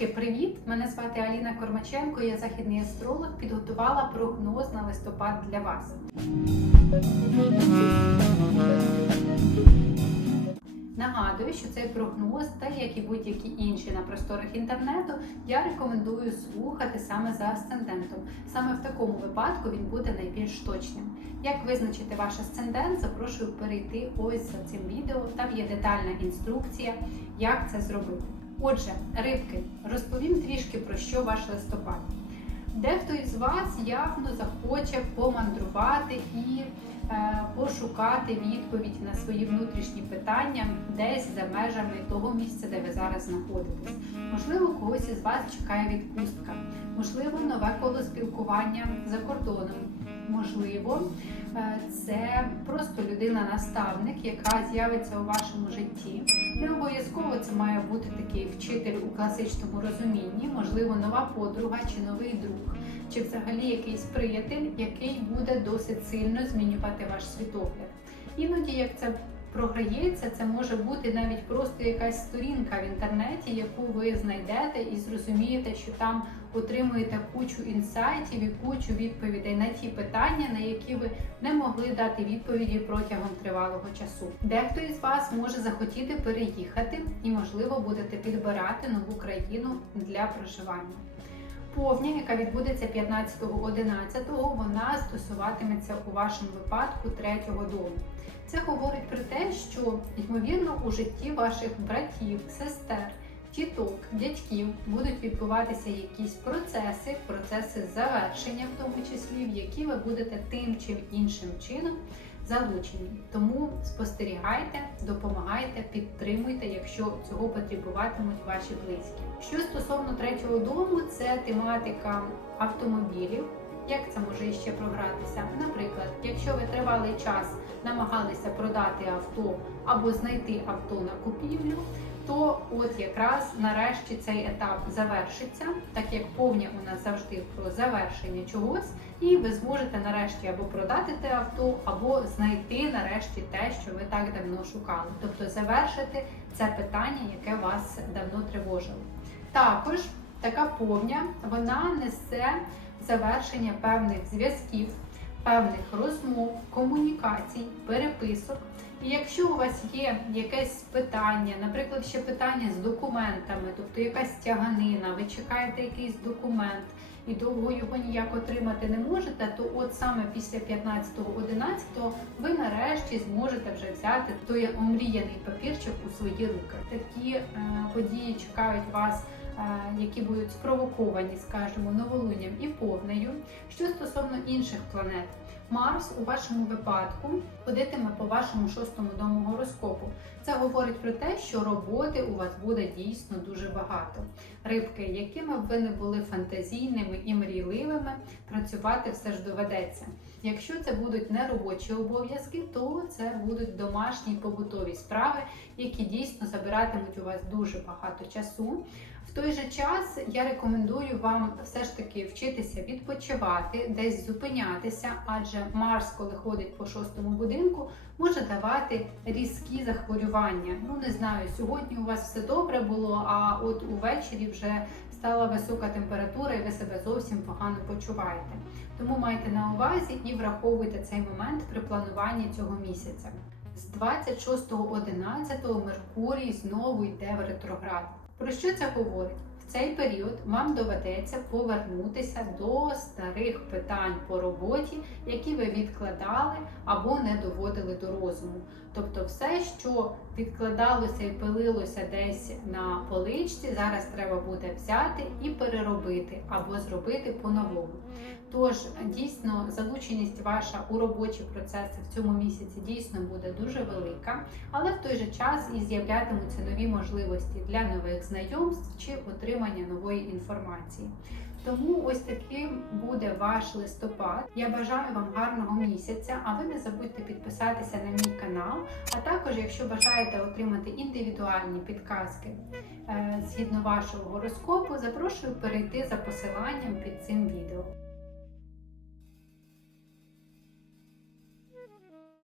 Рибки, привіт! Мене звати Аліна Кормаченко, я західний астролог. Підготувала прогноз на листопад для вас. Нагадую, що цей прогноз, так як і будь-які інші на просторах інтернету, я рекомендую слухати саме за асцендентом. Саме в такому випадку він буде найбільш точним. Як визначити ваш асцендент, запрошую перейти ось за цим відео. Там є детальна інструкція, як це зробити. Отже, рибки, розповім трішки про що ваш листопад. Дехто із вас явно захоче помандрувати і е, пошукати відповідь на свої внутрішні питання десь за межами того місця, де ви зараз знаходитесь. Можливо, когось із вас чекає відпустка, можливо, нове коло спілкування за кордоном. Можливо, е, це просто людина-наставник, яка з'явиться у вашому житті. Не обов'язково це має бути такий вчитель у класичному розумінні, можливо, нова подруга чи новий друг, чи взагалі якийсь приятель, який буде досить сильно змінювати ваш світогляд. Іноді, як це програється, це може бути навіть просто якась сторінка в інтернеті, яку ви знайдете і зрозумієте, що там отримуєте кучу інсайтів і кучу відповідей на ті питання, на які ви не могли дати відповіді протягом тривалого часу. Дехто із вас може захотіти переїхати і, можливо, будете підбирати нову країну для проживання. Повня, яка відбудеться 15.11, вона стосуватиметься у вашому випадку третього дому. Це говорить про те, що ймовірно у житті ваших братів, сестер, тіток, дядьків будуть відбуватися якісь процеси, процеси завершення, в тому числі, в які ви будете тим чи іншим чином залучені. Тому спостерігайте, допомагайте, підтримуйте, якщо цього потребуватимуть ваші близькі. Що стосовно третього дому, це тематика автомобілів. Як це може ще програтися? Наприклад, якщо ви тривалий час намагалися продати авто або знайти авто на купівлю, то от якраз нарешті цей етап завершиться, так як повня у нас завжди про завершення чогось, і ви зможете нарешті або продати те авто, або знайти нарешті те, що ви так давно шукали. Тобто завершити це питання, яке вас давно тривожило. Також така повня вона несе завершення певних зв'язків, певних розмов, комунікацій, переписок. Якщо у вас є якесь питання, наприклад, ще питання з документами, тобто якась тяганина, ви чекаєте якийсь документ і довго його ніяк отримати не можете, то от саме після 15.11 ви нарешті зможете вже взяти той омріяний папірчик у свої руки. Такі е, події чекають вас. Е, Які будуть спровоковані, скажімо, новолунням і повнею. Що стосовно інших планет, Марс у вашому випадку ходитиме по вашому шостому дому гороскопу. Це говорить про те, що роботи у вас буде дійсно дуже багато. Рибки, якими б ви не були фантазійними і мрійливими, працювати все ж доведеться. Якщо це будуть не робочі обов'язки, то це будуть домашні побутові справи, які дійсно забиратимуть у вас дуже багато часу. Той же час я рекомендую вам все ж таки вчитися відпочивати, десь зупинятися, адже Марс, коли ходить по шостому будинку, може давати різкі захворювання. Ну не знаю, сьогодні у вас все добре було, а от увечері вже стала висока температура, і ви себе зовсім погано почуваєте. Тому майте на увазі і враховуйте цей момент при плануванні цього місяця. З 26.11 Меркурій знову йде в ретроград. Про що це говорить? В цей період вам доведеться повернутися до старих питань по роботі, які ви відкладали або не доводили до розуму. Тобто, все, що відкладалося і пилилося десь на поличці, зараз треба буде взяти і переробити або зробити по-новому. Тож дійсно залученість ваша у робочі процеси в цьому місяці дійсно буде дуже велика, але в той же час і з'являтимуться нові можливості для нових знайомств чи отримання нової інформації. Тому ось таким буде ваш листопад. Я бажаю вам гарного місяця, а ви не забудьте підписатися на мій канал. А також, якщо бажаєте отримати індивідуальні підказки е, згідно вашого гороскопу, запрошую перейти за посиланням під цим відео.